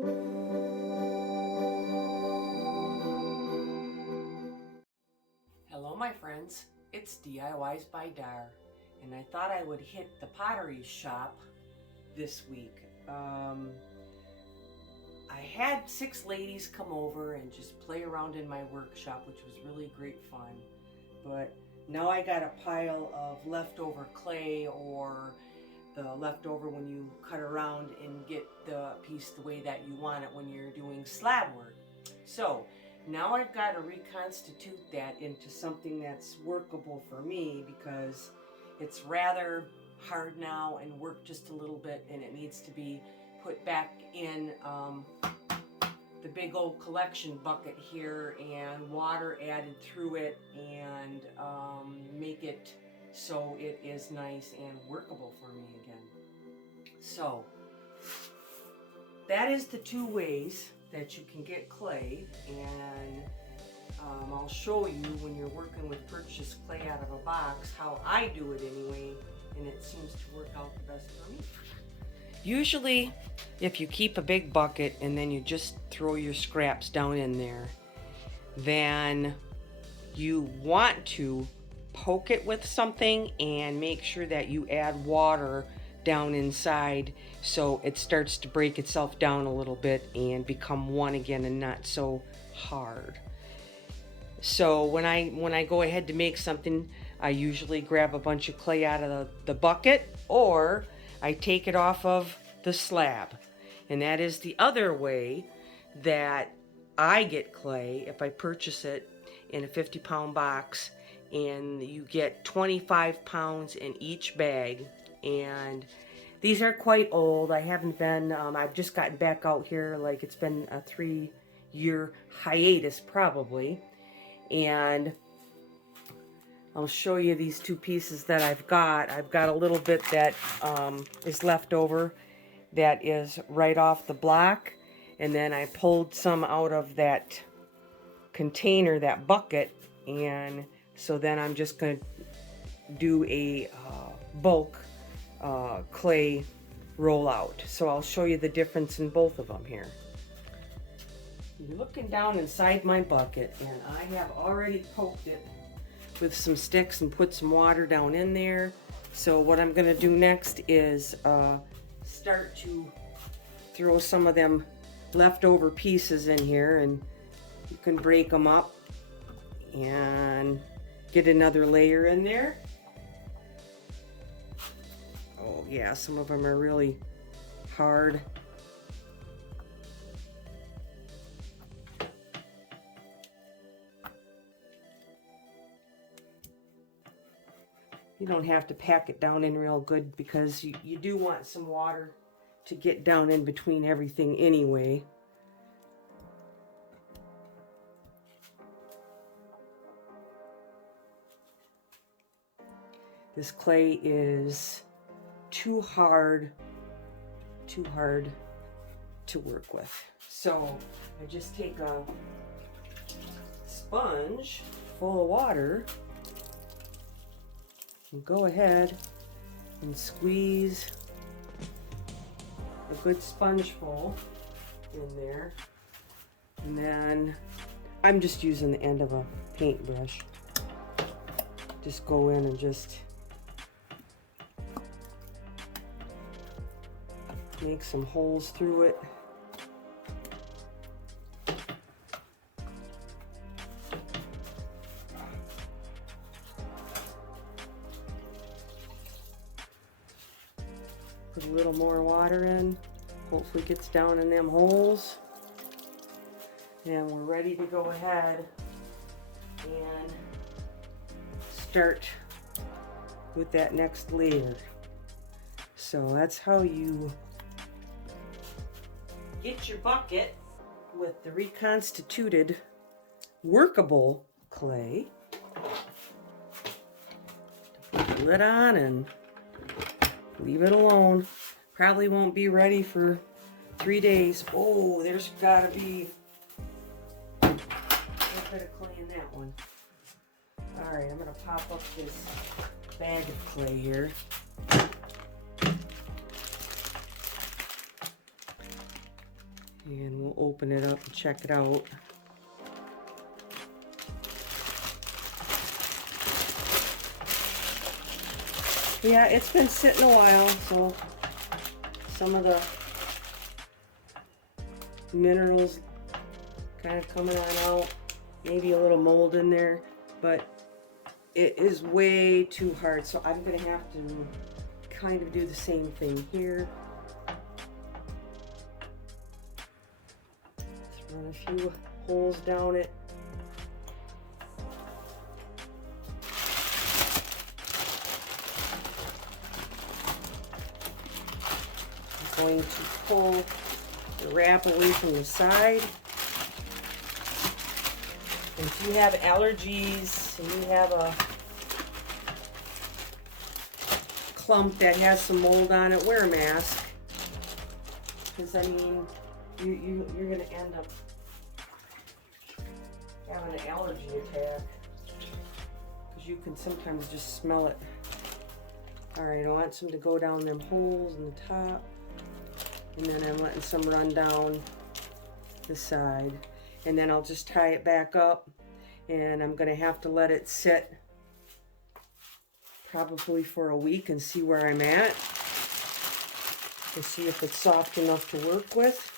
Hello my friends, it's diys-by-dar, and I thought I would hit the pottery shop this week. I had 6 ladies come over and just play around in my workshop, which was really great fun. But now I got a pile of leftover clay, or the leftover when you cut around and get the piece the way that you want it when you're doing slab work. So now I've got to reconstitute that into something that's workable for me, because it's rather hard now and work just a little bit, and it needs to be put back in the big old collection bucket here, and water added through it, and make it so it is nice and workable for me again. So that is the 2 ways that you can get clay, and I'll show you when you're working with purchased clay out of a box how I do it anyway, and it seems to work out the best for me. Usually if you keep a big bucket and then you just throw your scraps down in there, then you want to poke it with something and make sure that you add water down inside so it starts to break itself down a little bit and become one again and not so hard. So when I go ahead to make something, I usually grab a bunch of clay out of the bucket, or I take it off of the slab. And that is the other way that I get clay if I purchase it in a 50-pound box, and you get 25 pounds in each bag. And these are quite old. I haven't been, I've just gotten back out here, like it's been a 3-year hiatus probably. And I'll show you these 2 pieces that I've got. I've got a little bit that is left over that is right off the block, and then I pulled some out of that container, that bucket, and so then I'm just going to do a bulk clay rollout. So I'll show you the difference in both of them here. You're looking down inside my bucket, and I have already poked it with some sticks and put some water down in there. So what I'm going to do next is start to throw some of them leftover pieces in here, and you can break them up and get another layer in there. Oh yeah, some of them are really hard. You don't have to pack it down in real good, because you do want some water to get down in between everything anyway. This clay is too hard to work with. So I just take a sponge full of water and go ahead and squeeze a good sponge-full in there. And then I'm just using the end of a paintbrush. Just go in and just make some holes through it. Put a little more water in. Hopefully gets down in them holes. And we're ready to go ahead and start with that next layer. So that's how you get your bucket with the reconstituted workable clay. Put the lid on and leave it alone. Probably won't be ready for 3 days. Oh, there's gotta be a little bit of clay in that one. All right, I'm gonna pop up this bag of clay here. And we'll open it up and check it out. Yeah, it's been sitting a while, so some of the minerals kind of coming on out. Maybe a little mold in there, but it is way too hard, so I'm gonna have to kind of do the same thing here. Just run a few holes down it. I'm going to pull the wrap away from the side. And if you have allergies and you have a clump that has some mold on it, wear a mask. Because I mean, you're going to end up having an allergy attack. Because you can sometimes just smell it. Alright, I want some to go down them holes in the top. And then I'm letting some run down the side. And then I'll just tie it back up. And I'm going to have to let it sit probably for a week and see where I'm at. To see if it's soft enough to work with.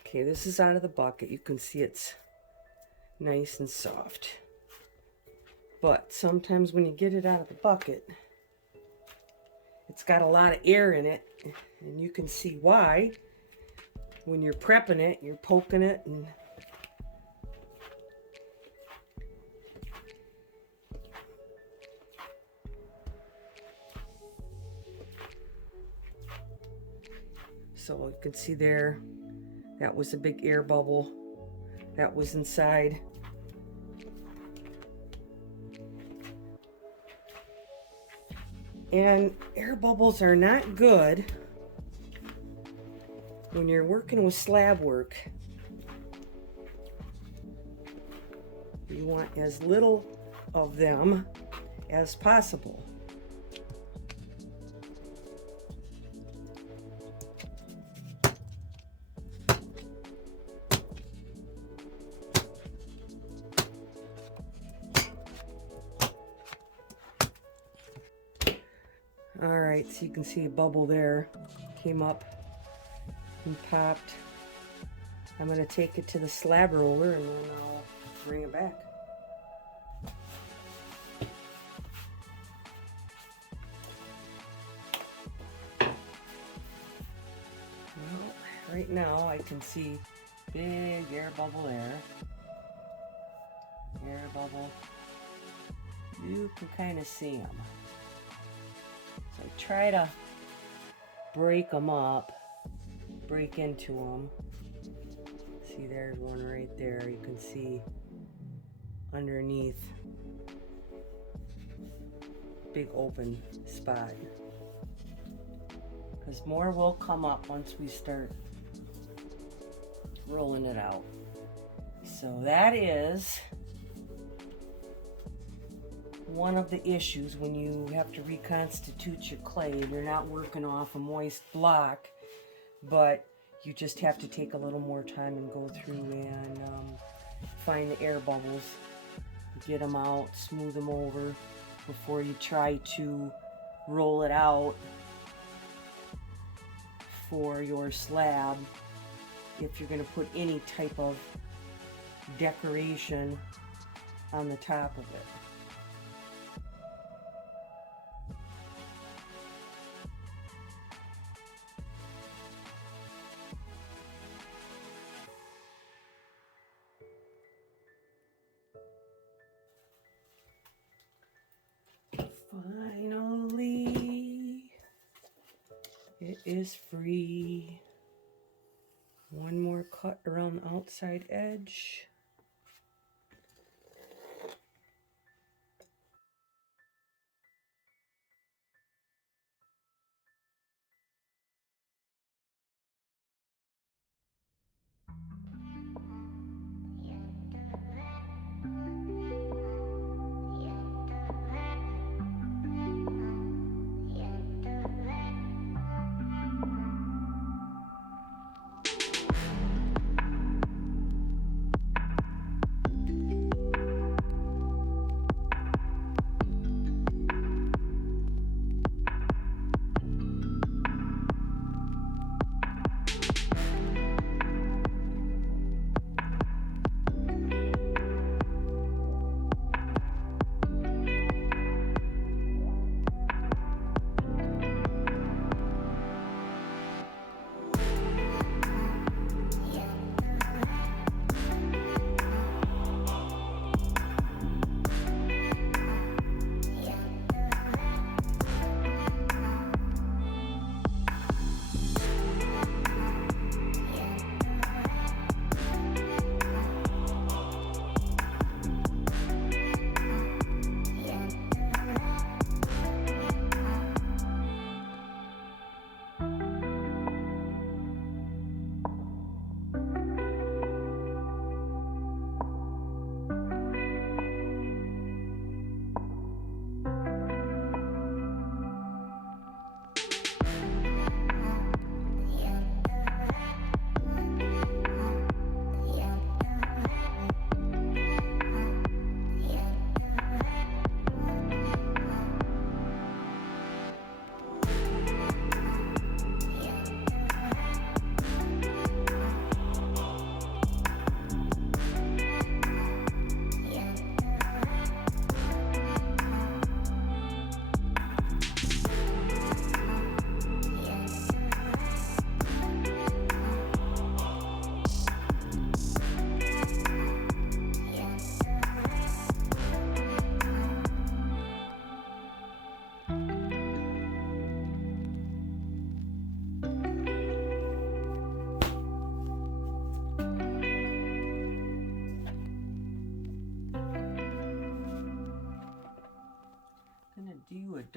Okay, this is out of the bucket. You can see it's nice and soft. But sometimes when you get it out of the bucket, it's got a lot of air in it. And you can see why. When you're prepping it, you're poking it and so you can see there, that was a big air bubble that was inside. And air bubbles are not good when you're working with slab work. You want as little of them as possible. Alright, so you can see a bubble there came up and popped. I'm going to take it to the slab roller and then I'll bring it back. Well, right now I can see big air bubble there. Air bubble. You can kind of see them. So I try to break them up, break into them. See, there's one right there. You can see underneath, big open spot. Because more will come up once we start rolling it out. So that is one of the issues when you have to reconstitute your clay. You're not working off a moist block, but you just have to take a little more time and go through and find the air bubbles, get them out, smooth them over before you try to roll it out for your slab if you're going to put any type of decoration on the top of it. Finally, it is free. One more cut around the outside edge.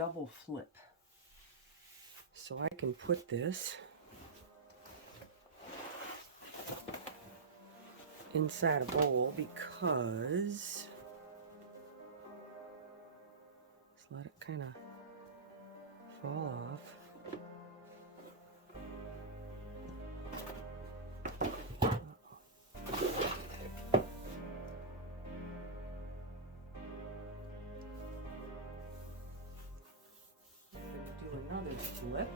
double flip. So I can put this inside a bowl because just let it kind of fall off. Do another flip.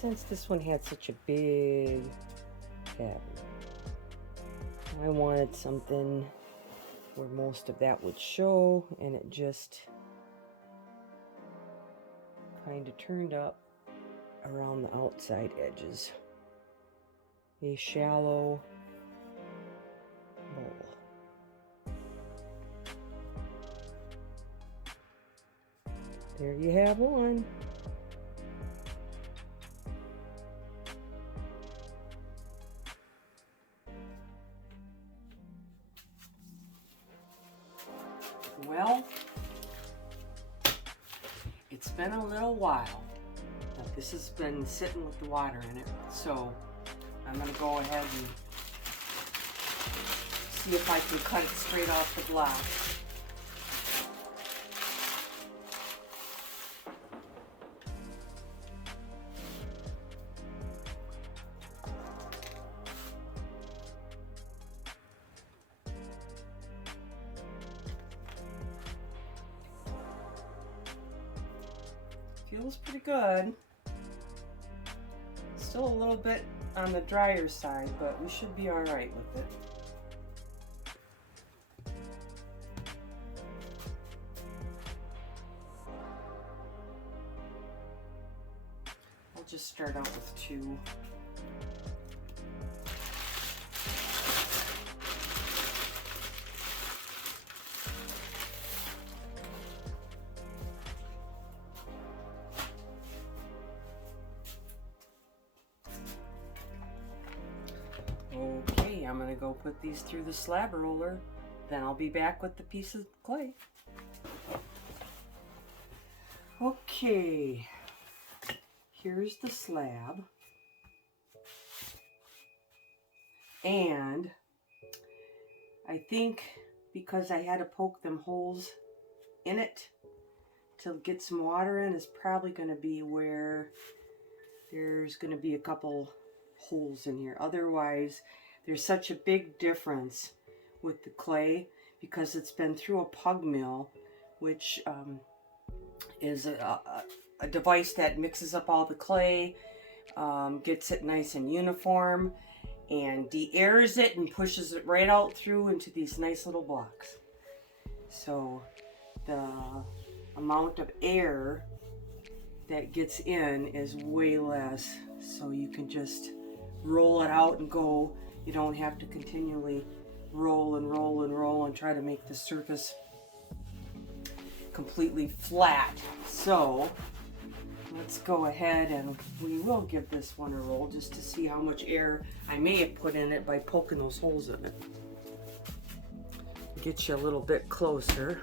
Since this one had such a big pattern, I wanted something where most of that would show, and it just kind of turned up around the outside edges. A shallow bowl. There you have one. Well, it's been a little while that this has been sitting with the water in it, so I'm going to go ahead and see if I can cut it straight off the block. Feels pretty good. Still a little bit on the drier side, but we should be all right with it. I'll just start out with 2. Okay, I'm gonna go put these through the slab roller, then I'll be back with the piece of clay. Okay, here's the slab, and I think because I had to poke them holes in it to get some water in is probably going to be where there's going to be a couple holes in here. Otherwise, there's such a big difference with the clay because it's been through a pug mill, which is a device that mixes up all the clay, gets it nice and uniform, and de-airs it and pushes it right out through into these nice little blocks. So the amount of air that gets in is way less, so you can just roll it out and go. You don't have to continually roll and roll and roll and try to make the surface completely flat. So let's go ahead and we will give this one a roll just to see how much air I may have put in it by poking those holes in it. Get you a little bit closer.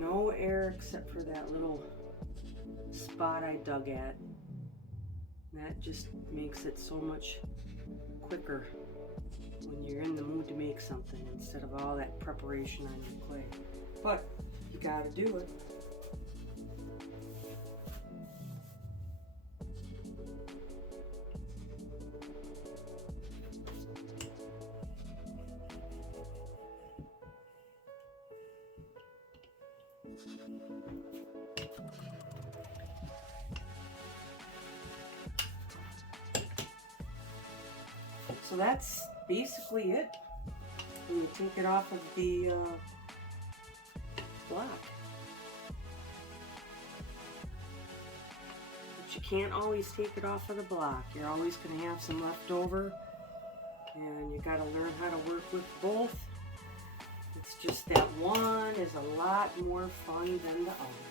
no air except for that little spot I dug at. That just makes it so much quicker when you're in the mood to make something instead of all that preparation on your clay. But you gotta do it. So that's basically it. And you take it off of the block. But you can't always take it off of the block. You're always going to have some left over. And you got to learn how to work with both. It's just that one is a lot more fun than the other.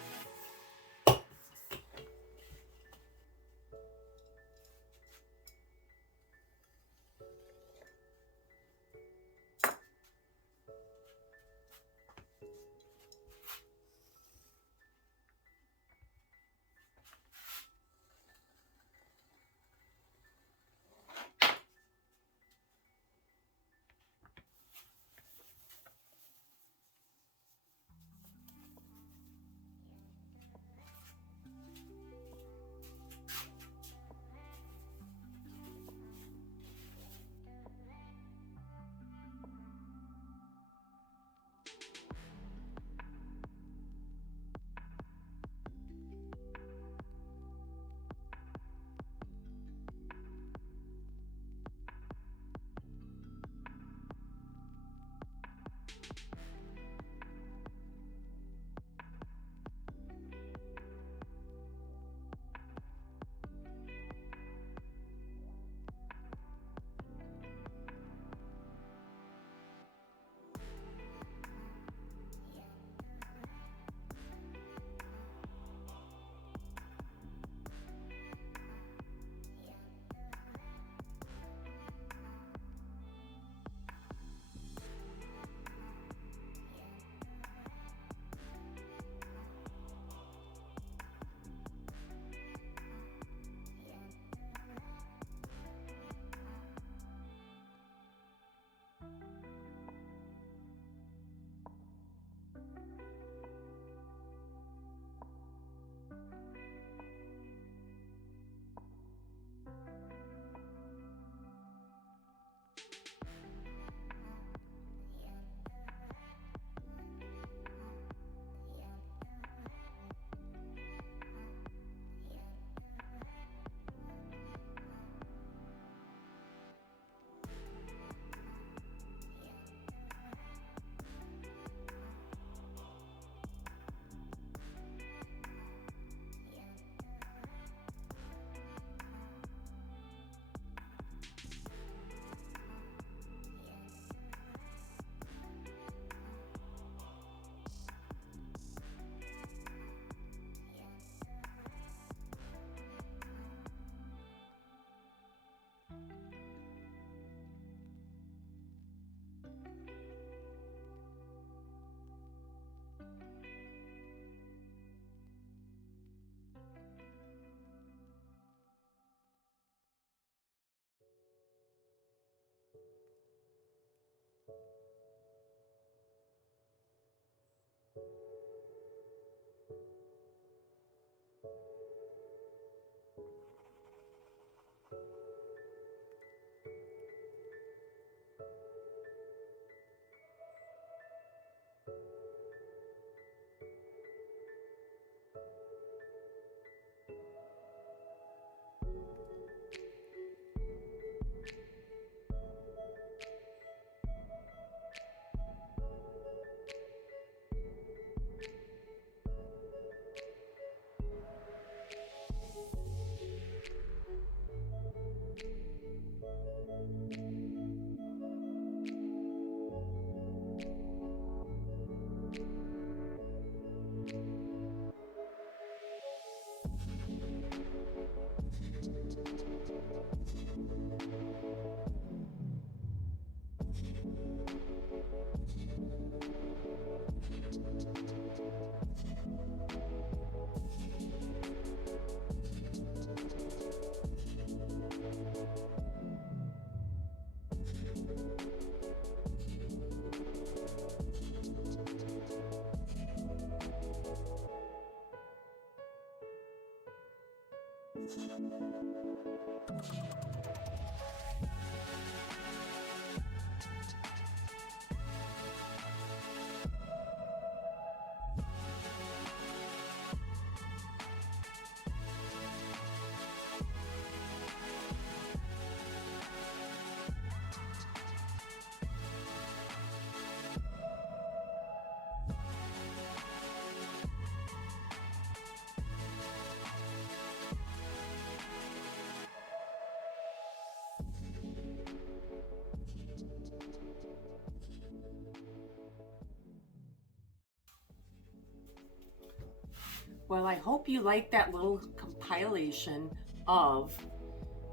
Well, I hope you like that little compilation of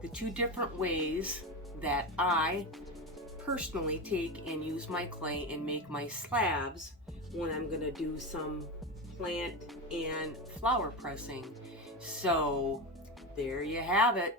the 2 different ways that I personally take and use my clay and make my slabs when I'm going to do some plant and flower pressing. So there you have it.